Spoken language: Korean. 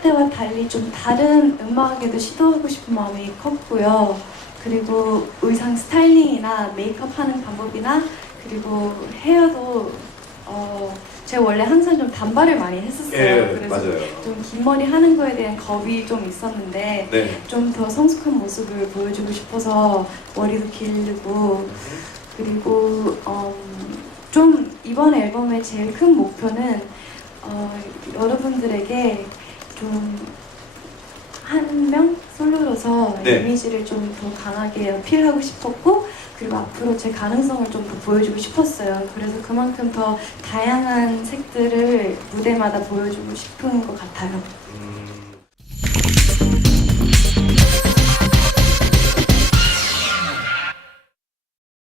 때와 달리 좀 다른 음악에도 시도하고 싶은 마음이 컸고요. 그리고 의상 스타일링이나 메이크업 하는 방법이나 그리고 헤어도 어, 제가 원래 항상 좀 단발을 많이 했었어요. 예, 그래서. 좀 긴 머리 하는 거에 대한 겁이 좀 있었는데 네. 좀 더 성숙한 모습을 보여주고 싶어서 머리도 기르고 그리고 어, 좀 이번 앨범의 제일 큰 목표는 어, 여러분들에게 좀한 명 솔로로서 네. 이미지를 좀 더 강하게 어필하고 싶었고 그리고 앞으로 제 가능성을 좀 더 보여주고 싶었어요. 그래서 그만큼 더 다양한 색들을 무대마다 보여주고 싶은 것 같아요. 음,